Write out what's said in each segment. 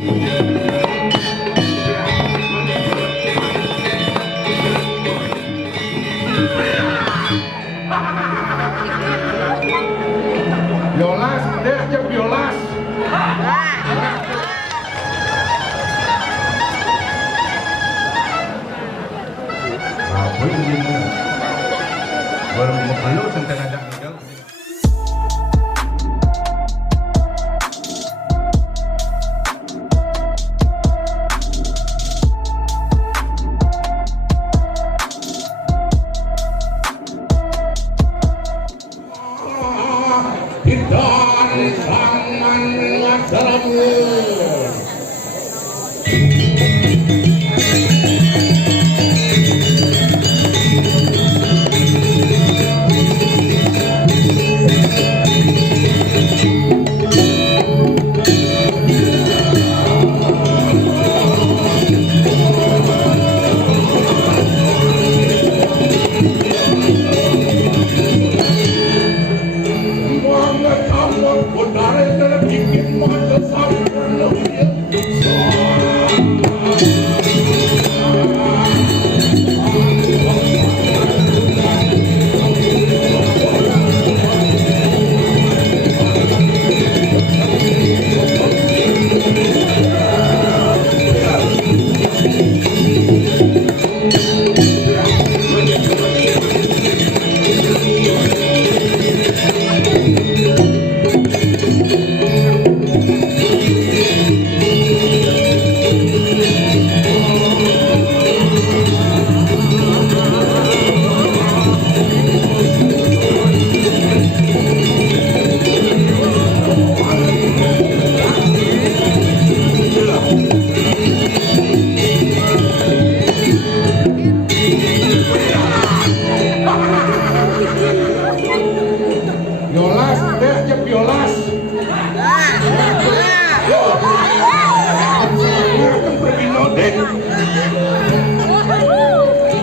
Biolas, dek aja biolas. Apa ini? Baru mau sampai ada tinggal. Dari zaman ngajaramu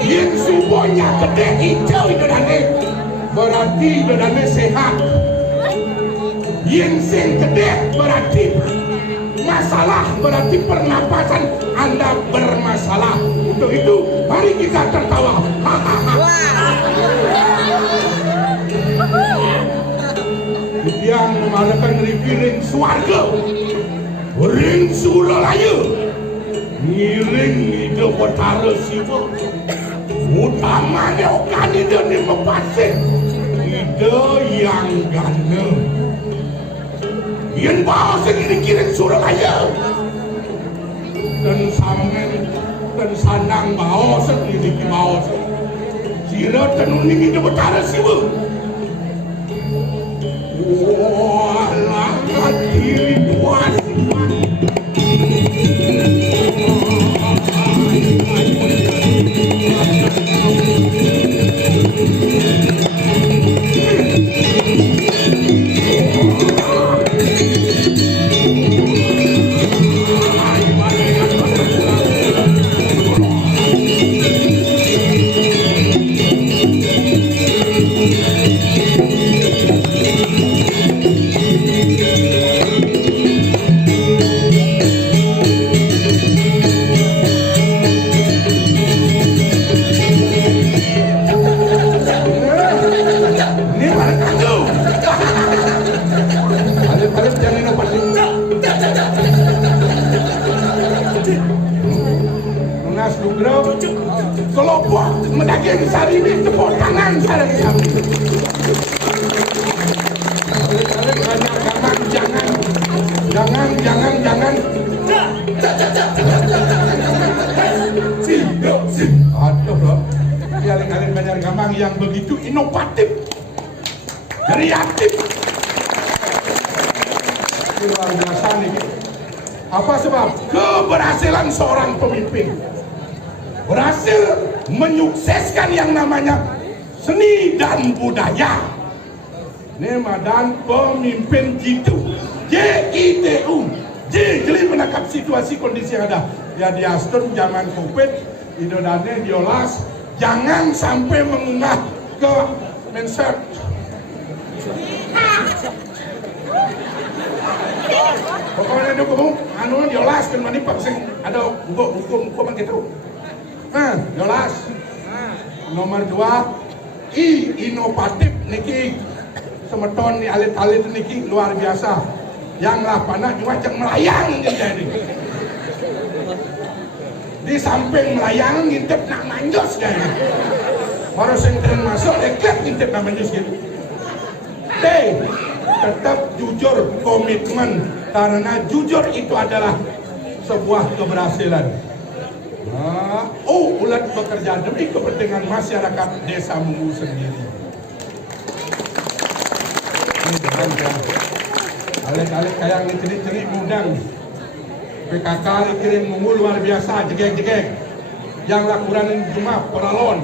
yang subonya gede hijau idodane berarti idodane sehat. Yang sing gede berarti masalah, berarti pernapasan Anda bermasalah. Untuk itu mari kita tertawa. Yang mengadakan ring suarga, ring sulalayu, ngiring ide Betara Siwa, utamanya okan ide ni mepasir, ide yang gana. Yang bawa sendiri kiring Suralaya, dan samen dan sanang bawa sendiri ki bawa. Sira tenuning ide Betara Siwa. Walah hati buat kelompok mendaging sari ini tepuk tangan saya kalian banyak jangan aduh loh kalian banyak gamang yang begitu inovatif kreatif luar biasa nih. Apa sebab keberhasilan seorang pemimpin berhasil menyukseskan yang namanya seni dan budaya. Nema dan pemimpin jitu JITU jeli menangkap situasi kondisi yang ada ya di Aston zaman Covid idodane diolas jangan sampai mengunggah ke Menset Pokoknya itu kamu anu diolaskan mani pak sing ada hukum gitu. Diolas. Nomor 2 inovatif niki semeton ni alit-alit niki luar biasa. Yang lapana macam melayang jadi. Di samping melayang ngintip nak manjos kayaknya. Baru sentren masuk dekat ngintip nak manjos gitu. Tetap jujur, komitmen, karena jujur itu adalah sebuah keberhasilan. Ulat bekerja demi kepentingan masyarakat desa Mungu sendiri. Ini jangan alik-alik kayak ngecerit-cerit mudang. PKK kirim Mungu luar biasa, jegek-jegek. Yang lakukan cuma peralon.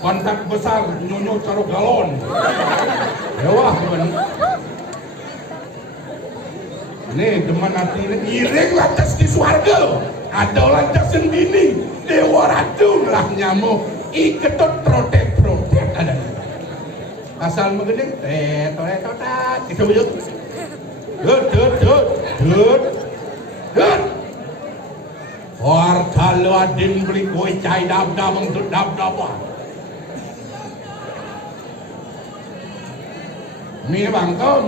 Kontak besar, nyonyo caruk galon. Wah, nih teman hati iring lantas di suarga. Ada lantas sendiri. Dewa ratu lah nyamuk. Iketut protek ada. Asal mengening, toret. Itu bujut. Dut. Warga lu adin beli kue cai dab-dab untuk dab-dab. Mi bangko.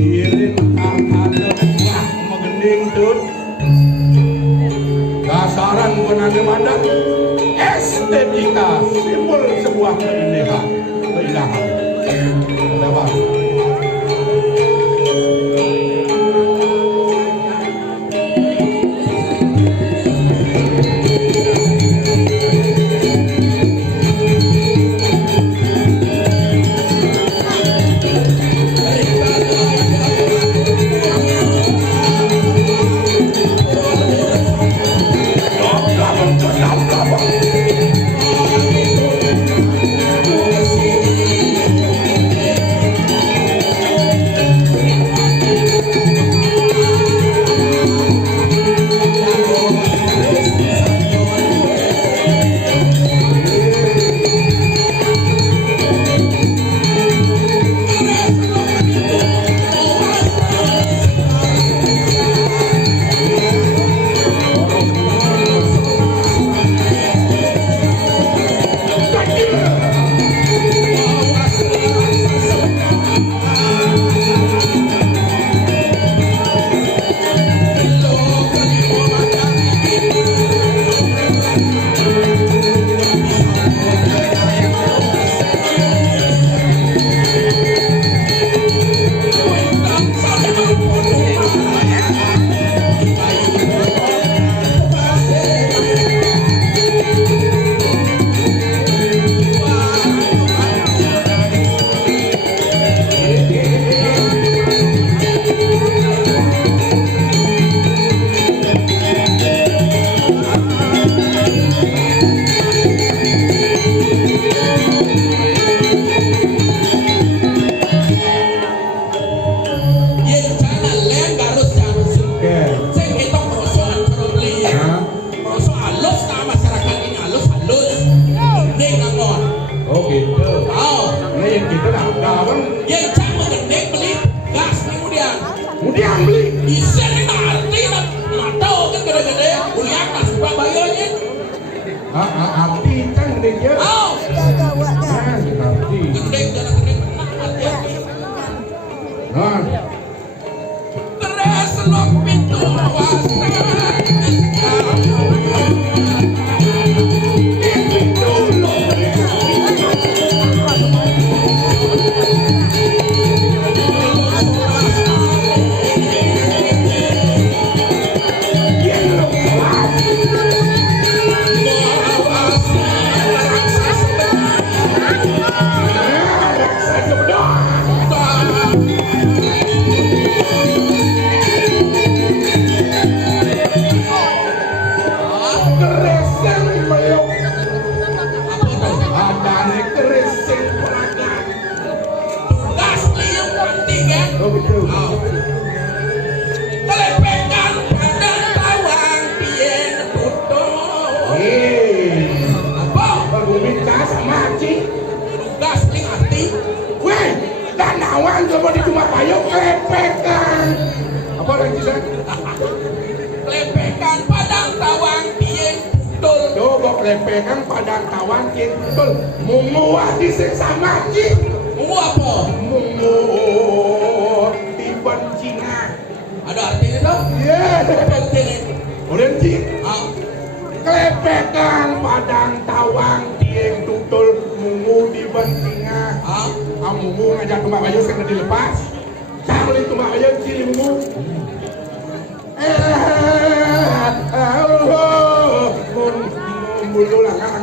Kirim harga wah mengending tut. Dasaran penanda mandat estetika simbol sebuah keindahan. Kenapa? Coba di rumah payung klepekan. Apa lagi sih? Klepekan padang tawang piye betul. Coba klepekan padang tawang piye betul. Mungu adi sing sama ki. Mungu apa? Mungu tiban Cina. Ada artinya dong? Iya. Apa artinya? Udah Ci. Ah, Klepekan padang tawang piye betul. Mungu tiban Cina. Mungu ngajak tumbak payung sing dilepas. Cari tumbak payung cili mungu. Mulu lah kan.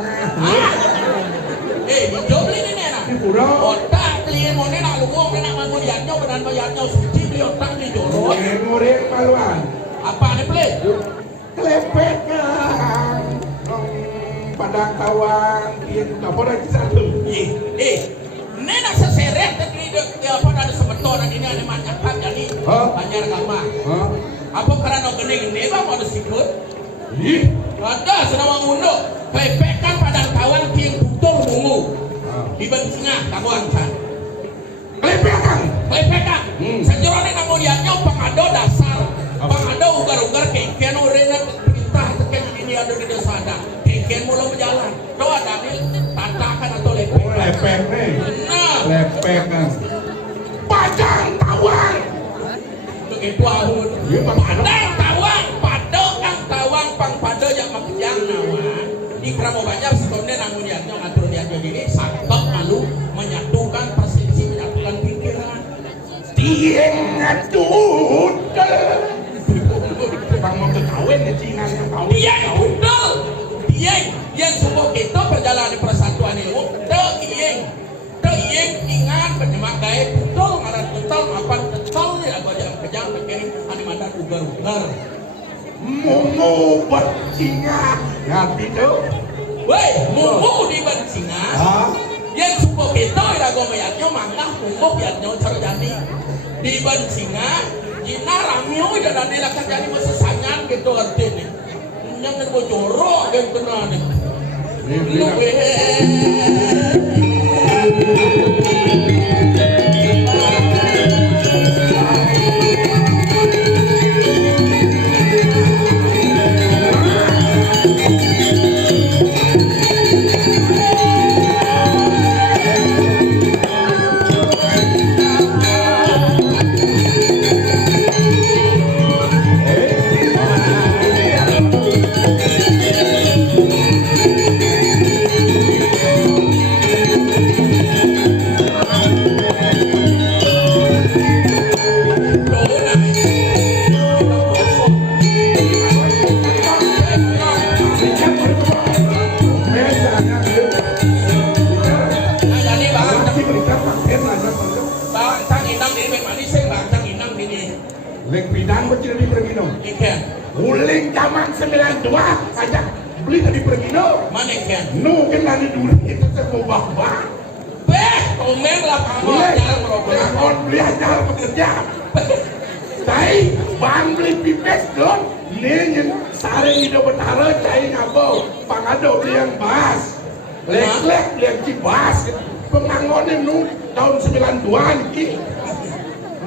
hijau beli ini nak. Di pura. Otak beli mau ni nak luang ni nak bangun yatnya benar bayarnya suci beli otak ni jorok. Murid paluan. Apa ni beli? Klepekan. Padang tawang. Dia apa lagi satu? Ni nak seseret tadi dia apa ada sebetul ini ada banyak kan jadi banyak agama. Apa kerana gening ni bang ada sikut? Ada senawang unduk. Klepekan padang tawang tiang betul mungu. Di tengah tabuan kan. Klepekan. Klepekan. Sejauh ni kamu lihatnya pengado dasar, pengado ugar-ugar kengken orangnya perintah tekan ini ada di desa ada. Kengken mula berjalan. Doa Daniel tatakan atau lepek. Lepek nih. Nah, Lepekan. Padang tawang. begitu ahun. Padang tawang, padang tawang, pang pada yang makjang nama. Di keramo banyak sebenarnya namun lihatnya ngatur lihatnya diri sakap lalu menyatukan persepsi, menyatukan pikiran. Tieng ngadut. Bang mau kekawin ya Cina yang kawin. Dia betul. Dia yang semua kita perjalanan di persatuan ilmu. Dia ingat penyemak gaya betul ngaran betul apa betul ni aku aja kejang begini ani mandat ugar-ugar. Mungu bercinga. Ngerti tu? Weh, mungu di bensinga. Yang semua kita irago mayatnya mangah mungu biatnya cara jadi di bensinga. Jina ramyo ida dan dilakukan jadi mesesangan gitu artinya. Yang berbojoro gitu nani. Lu Lek bidang macam di Pergino. ikan. Uling zaman 92 ajak beli tadi Pergino. Mana ikan? Nu kan nanti dulu kita terubah bah. Komen lah kamu Boleh. jarang merokok. Jangan beli aja bekerja. Cai bang beli pipes dong. Ini sare hidup betara cai ngabo. Pangado beli yang bas. Lek beli yang cibas. Pengangonin nu tahun 92 ki.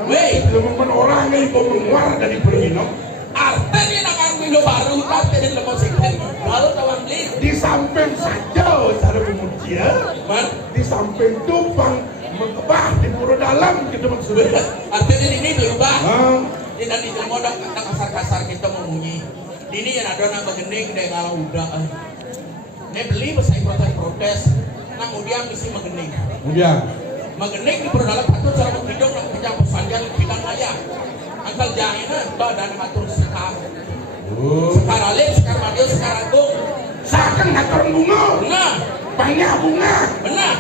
Weh, Lumang orang yang mengeluar dari Pergino. artinya nak ambil baru tapi dia lepas ikan. Lalu tawang beli. Di samping saja cara memuja. Man, Di samping tumpang mengkebah di pura dalam kita maksudnya. artinya ini berubah. Ah, Ini di modal kata kasar-kasar kita memunyi. Ini yang ada nak begening deh kalau udah. Ini beli besar protes. Nah kemudian mesti megening. kemudian Megening di dalam satu cara hidup nak kerja pesanjan bidang maya. Angkal jahina itu ada ngatur sekar. Sekarang lek, sekarang maju, sekarang tuh. seakan ngatur bunga, Nah, banyak bunga. benar.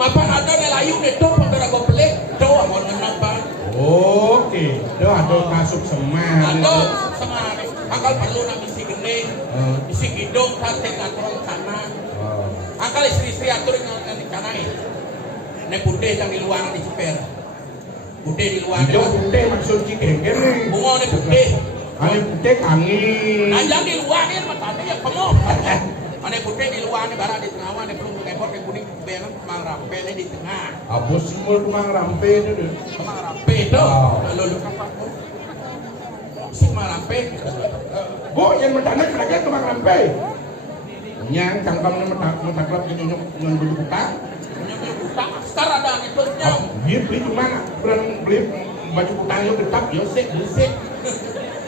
Mapan ada nelayu itu pada go pelik, doa mau menang bang. Oke, itu ada masuk semua. Ada sama angkal perlu nak isi gede, isi hidung kate ngatur sana. Angkal istri-istri atur yang di kanan ini. Nek putih yang di luar di ceper. Putih di luar. Hijau putih maksud cikeng ini. Bunga nek putih. Ane putih angin. Anjang di luar ni matanya ya kamu. Ane Ane putih di luar, ane barat di tengah, ane pelung kepot, ane kuning belang, kemang rampe di tengah. Apa simbol kemang rampe itu deh? Kemang rampe itu. Lalu apa? Si kemang rampe. Bu, yang mendadak kerja kemang rampe. Yang cangkamnya mentaklap gitu yang beli buka. Sekarang ada itu nya. Dia beli cuma beli baju kutang itu tetap yosek yosek.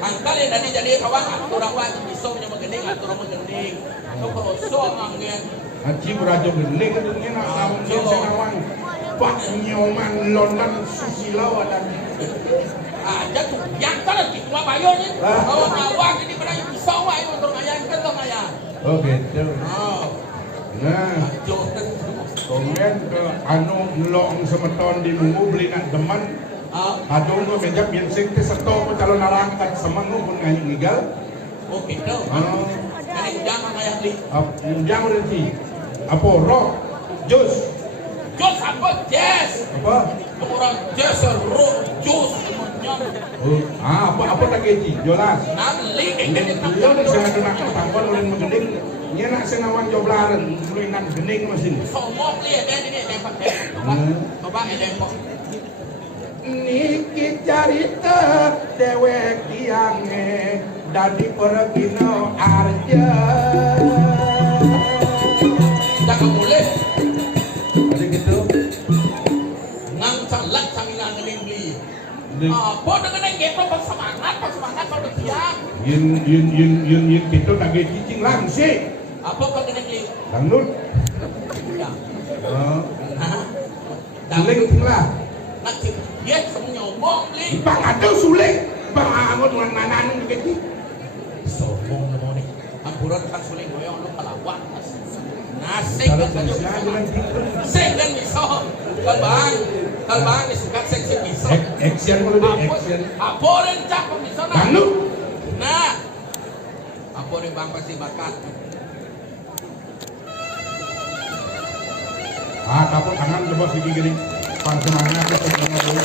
Angkal yang tadi jadi kawan, orang wajib pisaunya menggending, orang menggending. Itu kerosok angin. Haji berajo gending itu nya namun dia senawan. Pak nyoman London susilo ada. Aja tuh, yang kan di rumah bayarnya. Kalau awak ini berani pisau, ayo untuk ayam kan dong ayam. Oh gitu. Nah, Jordan. kemudian ke anu ngelong semeton di munggu beli nak deman. Adong ko medya binsing te seto ko calon narangkat semangu pun ngayon ngigal. Oh gitu. Ini jangan ayam li. Jangan nanti. Apa rock, jus, Jus apa jazz? apa? Orang jazz rock jus semuanya. Apa tak keji? Jelas. Nanti ini Dia udah saya nak tambah oleh menggending. Dia nak senawan joblaran, mulai nak gending mesin. somok lihat ini pakai. Coba ada kok. Niki carita dewek tiange dadi pergino arja. Jangan boleh. Ada gitu. Nang salat saminan ngeling beli. Apa dengan yang gitu pas semangat kalau tiang. Yin gitu tak cicing langsing. Apa kau dengan beli? Dangdut. Ya. Suling tinglah. Nanti dia semua nyomong beli. Bang ada suling. Bang angot dengan nanan gitu. Sombong nama ni. Ampuran kan suling goyang lu kalawak. Nasi kan kan miso. Kalbang ni suka seksi miso. Action kalau dia action. Apa rencak miso na? Dangdut. Nah. Apa ni bang pasti bakat. Kapur tangan coba sedikit gini. Pan semangat itu semangat dulu.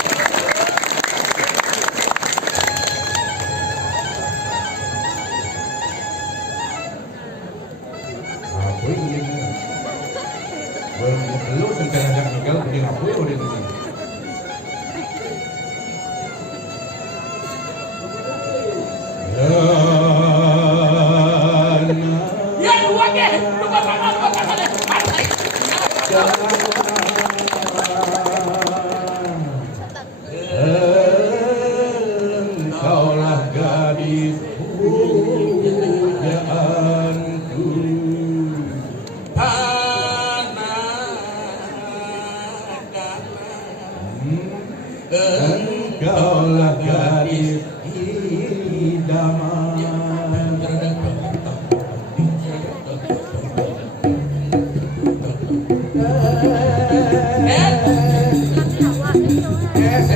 Apa ini? Belum sentara ada tinggal bikin apa ya udah ini. Ya dua ke, dua tangan. Engkaulah gadis pujaanku. Engkaulah gadis idaman. Yes.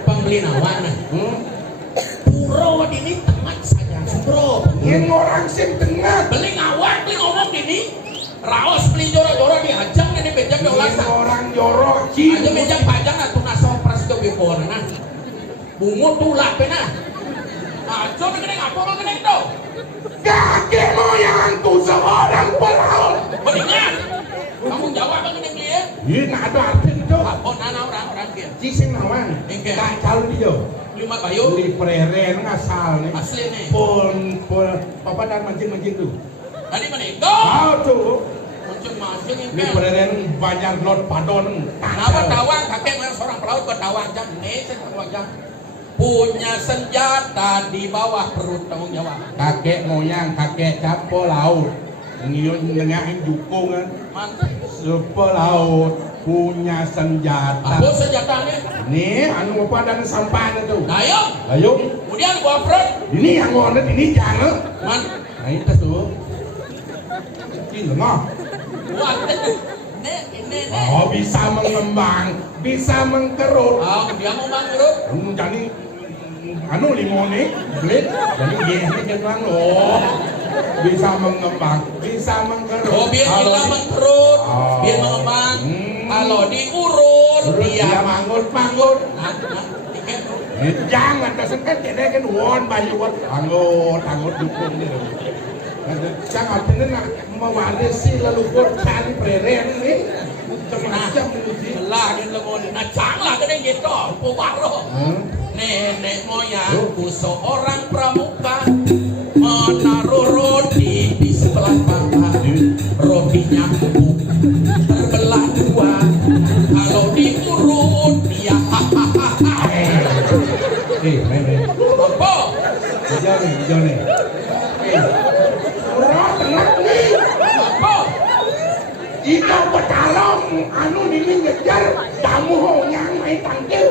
Pembeli nawana. Puro ini teman saya. Puro. Yang orang sing tengah. Beli ngawak, beli ngomong ini. Raos beli joro-joro diajang ini bejam diolasan. Orang jorok Aja bejam pajang nah tuna sopras itu before nah. Bungut tulak pena. Aja begini apa begini tuh? kakek moyangku seorang pelaut. Mendingan kamu jawab begini dia. Ini nggak ada arti itu. Apa nana orang kia? Cising nawan. Engke. Kak calon dia. Lima bayu. Di preren ngasal nih. Asli nih. Pun papa dan mancing tuh. Tadi meninggal. Tahu tuh. Mancing-mancing Di ini. preren banyak lot padon. Kenapa tawang kakek memang seorang pelaut bertawang jam nih tawang jam. Punya senjata di bawah perut tanggung jawab. Kakek moyang kakek capo laut. Ngiyon nengahin dukungan. Mantap. Sepelaut punya senjata. Apa senjatanya? Ini anu apa dan sampahnya tuh. Dayung. Ayo. Kemudian gua front. Ini yang ngonet ini jangan. Man. Nah itu tuh. Ini mah. Wah. Ini. Oh bisa mengembang, bisa mengkerut. Ah, dia mau bangkrut. Jadi anu limone, belit. Jadi gini kan loh. Bisa mengembang, bisa mengkerut. Oh, biar Kalau kita di- mengkerut, Oh. biar mengembang. Hmm. Kalau diurut, Terus dia dia manggut. Nah, tiket. Jangan tersekat jadi kan won banyak won anggut dukung dia. Jangan tenan mewarisi leluhur cari preren ini macam-macam ini. Lah dia lemon. Nah, janganlah kena gitu. Pubaro. Nenek moyangku seorang pramuka menaruh roti di sebelah paha. Rotinya empuk, terbelah dua. Kalau diurut, dia hahaha. Nenek. Apa? Hijau nih. Orang tengah nih. Apa? Ika petalong anu ini ngejar tamu yang main tangkil.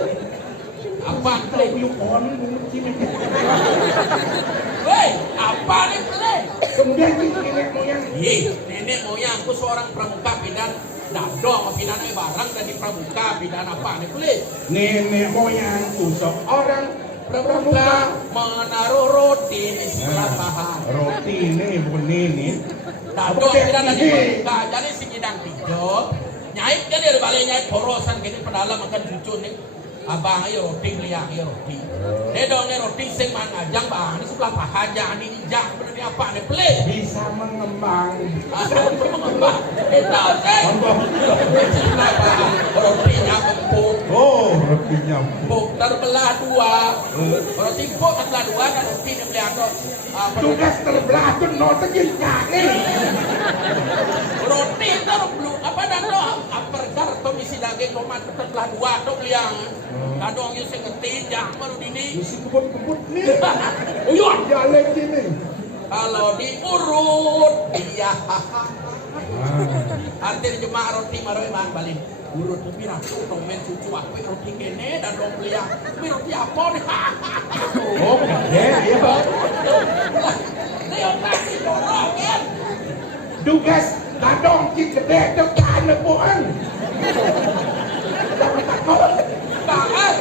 Apa Kalau nih? yukon sini. Hei, apa nih play? Kemudian nenek moyang. Nenek moyangku seorang pramuka bidan dadong bidan barang dari pramuka bidan apa nih play? Nenek moyangku seorang Pramuka menaruh roti di sebelah paha. Roti ini bukan ini. Dadong bidan dari pramuka jadi si bidang tiga. Nyait kan dia balik nyait porosan gini pedalam makan cucu nih. Abang ayo roti liang ayo roti. Dia dong roti sing mangajang bang di sebelah paha jangan diinjak bener ni apa nih play? Bisa mengembang. Mengembang. Kita sih. Kenapa rotinya empuk? Oh, rotinya. Empuk terbelah dua. Roti empuk terbelah dua dan roti yang beli aku. Tugas terbelah tuh nota nih. Roti terbelah apa dan lo uppercut atau misi daging tomat terbelah dua tuh beliang. Kadang yang saya ngerti jangan baru ini. Isi kebut-kebut nih. Uyun. Jalan sini. Kalau diurut dia artinya jemaah roti maroy man balik urut tu pirang tong men cucu aku roti kene dan dong beli roti apa nih Oh, iya bang. Leo tadi dorong kan Tugas dadong cik gede tekan lepuan. Takut. banget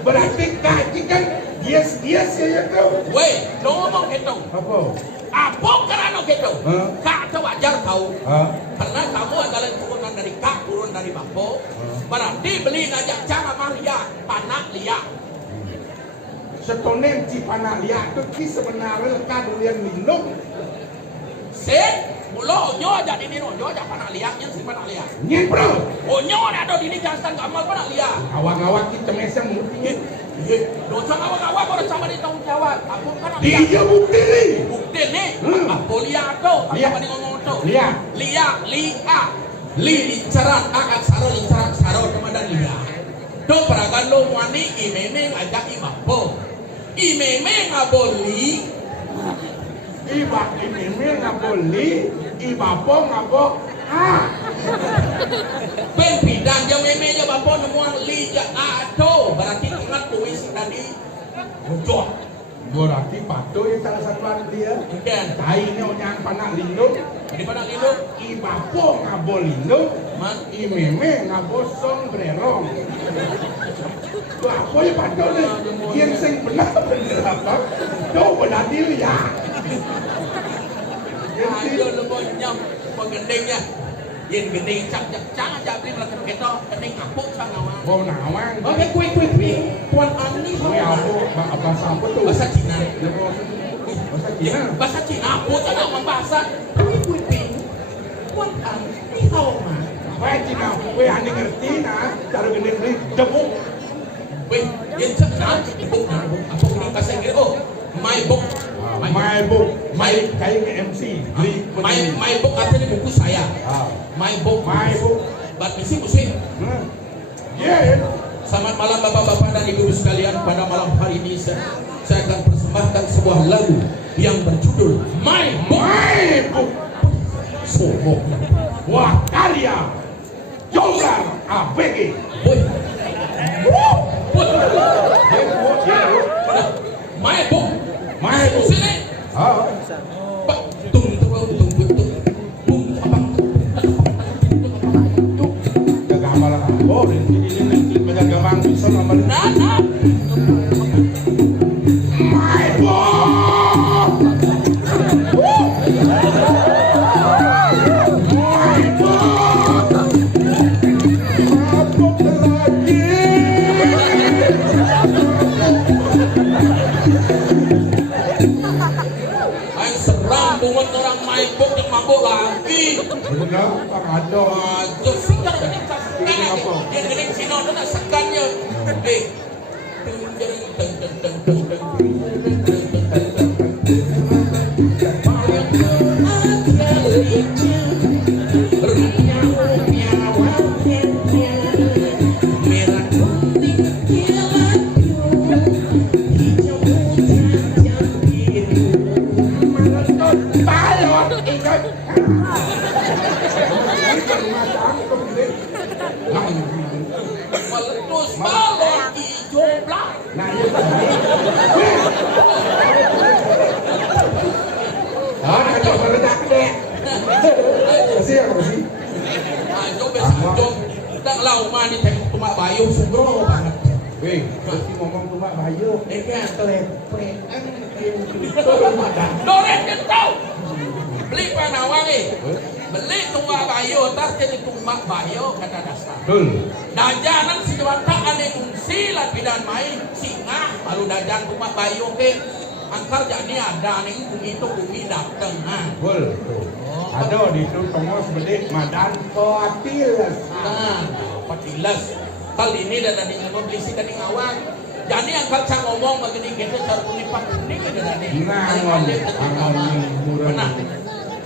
Berarti kaji kan yes ya itu. weh ngomong gitu Apa? karena gitu kak itu wajar tahu Hah? karena kamu adalah turunan dari kak turun dari bapo berarti beli ngajak jangan mah liat panak liat Setonen cipana liat itu ki sebenarnya kadulian minum. Sen, mulo onyo aja di nino, onyo aja panak liaknya si panak liak. Nyen bro. Onyo ada di ini jangan gamal panak liak. Awak-awak kita mesem murtinya. Dosa awak-awak orang sama di tanggung jawab. Aku panak liak. Dia bukti nih. Bukti nih, apa liak tu? Apa ni ngomong tu? Liak. Liak, liak. Li lincaran, akak saro lincaran saro kemudian liak. Do peragan lo wani imene ngajak imapo. Imeme ngaboli. Iba ini ngaboli, ibapo ngabo. Ben bidang yang memenya bapak nemuan lija ato berarti ingat tulis tadi bocor Berarti batu yang salah satu dia. dan Kainnya yang panak lindung. di mana lindung Ibapo ngabo lindung. man Imeme ngabo sombrerong. Tuh apa ya batu nih? Yang sing benar apa? Tuh benar dia. Ayo lu mau nyam pengendingnya. Yen gending cak aja beli melakukan kita gending kapuk sang awang. Bom nawang. Oke kue tuan ani Kue apa bahasa apa tuh? bahasa Cina. Bahasa Ya, Cina. bahasa Cina aku tak nak membahasa. Kue tuan ani ni hao ma. Kue Cina, kue ane ngerti nah. Cara gending beli jebuk. Weh, yen cak na book na book. Apa ni bahasa Inggris? Oh, my book. My book, my kayak MC. Beli. My book artinya buku saya. My book. Bat misi musik. Yeah. Selamat malam bapak-bapak dan ibu sekalian. Pada malam hari ini saya akan persembahkan sebuah lagu yang berjudul My Book. Sombong. Wah, karya Jomblar ABG. Boy. My Book. Sini. Pak, tung. Gambar apa? Ini menjaga bang bisa gambar. Nah. My book. Ayo serang bungut orang My Book yang mabuk lagi. Benar, Pak Ado. Aduh, singkat ini sekan aja. Dia gini Cina tu nak sekannya. Meletus balon hijau belak. Ada meledak deh. Kasih. Ayo besok tak lau mani tengok tumak bayu sugro banget. Weh, kasih ngomong tuh Mbak Bayu. Kan Telepon. Doret kan tahu. Beli panawang beli tumak bayu tas jadi tumak bayu kata dasar. Betul. Dajanan si jawata ane fungsi lah bidan main singa baru dajan tumak bayu ke. Angkal jadi ada ane bumi datang ha. Betul. Ada di situ tengok sebelik madan koatilas. Nah, patilas. Kali ini dan ada yang beli si kening awang. Jadi angkal cang ngomong begini kita cara unipak ini ada tadi. Benar.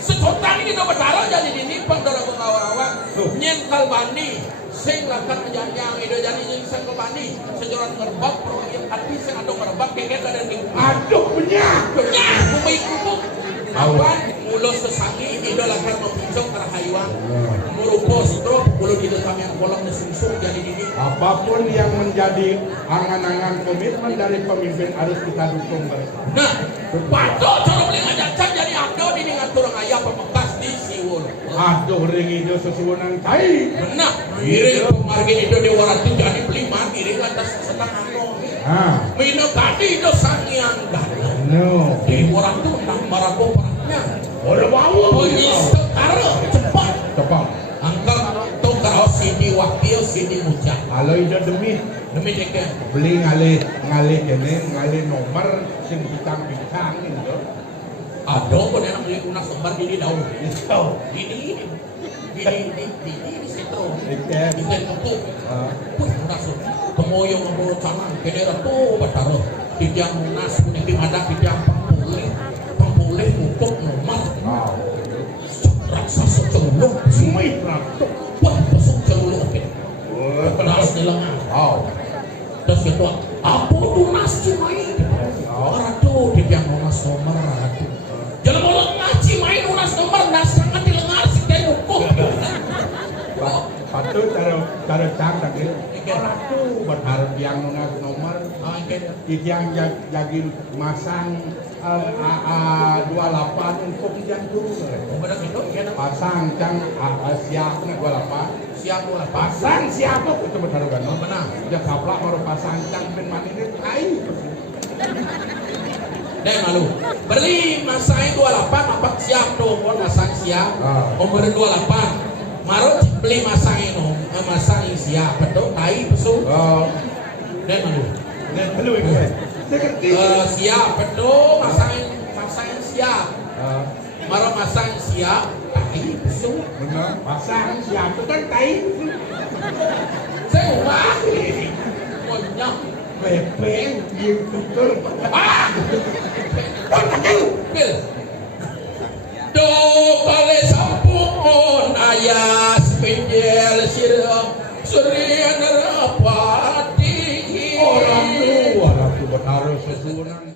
Sekotan ini udah bertara jadi dinipang dalam awang-awang. Nyengkal bani, sing lakat menjanyang itu jadi nyengkal ke bani. Sejoran ngerbak perwakil hati sing ada ngerbak keket ada di. Aduh punya. Bumi kubuk. Awan mulut sesangi itu lakat mempincong ke haywan. Murupo sutro mulut itu kami yang bolong nesungsung jadi dini. Apapun yang menjadi angan-angan komitmen dari pemimpin harus kita dukung bersama. Nah, patut cara beli ngajak jadi ada di ngatur ayah pemekas di Siwul. Aduh ring itu sesuunan kai. Benar, iri pemargin itu di waratu jadi beli iri atas setengah no. Mino tadi itu sangian dah. No. Di waratu nak marako perangnya. Udah bawa. Setara cepat. Angkat tuh kalau sini wakil sini muncak. Kalau itu demi deket. beli ngalih nomor sing bintang gitu. Ada pun yang beli unas lembar ini daun. Itu. Ini setro. Ikan. Ikan kepuk. Wih, unas temoyong ngomong canang. Kedera tuh bataro. Tidiang unas punya ada tidiang pempulih pupuk nomor. Raksasa celuluk. Semai praktek. Wah, besok celuluk. Pedas di lengan. Terus gitu, apa unas cimai? Orang tuh tidiang unas nomor. Jangan mau ngaji main unas nomor nasangan di lengan si kayak hukum. Patut cara cang lagi. Orang tuh berharap yang unas nomor. Yang jadi masang AA28 untuk jantung. Pasang cang siapnya 28. Siap lah. Pasang siapa itu berharap kan? Benar. Dia kaplak baru pasang cang ben mana ini kai. Deh malu. Beli masang 28 apa siap tuh pun masang siap. Umur 28. Marut beli masang itu, masang siap betul. Tai pesu. Deh malu. Dan malu ikut. Siap betul masang siap. Marut masang siap. Tai pesu. Benar. Masang siap itu kan tai. Saya ubah. Banyak. Bebeng yang betul. Bil. Do kali sampun ayah sepinjel sirah surya nerapati. Orang tua benar sesunan.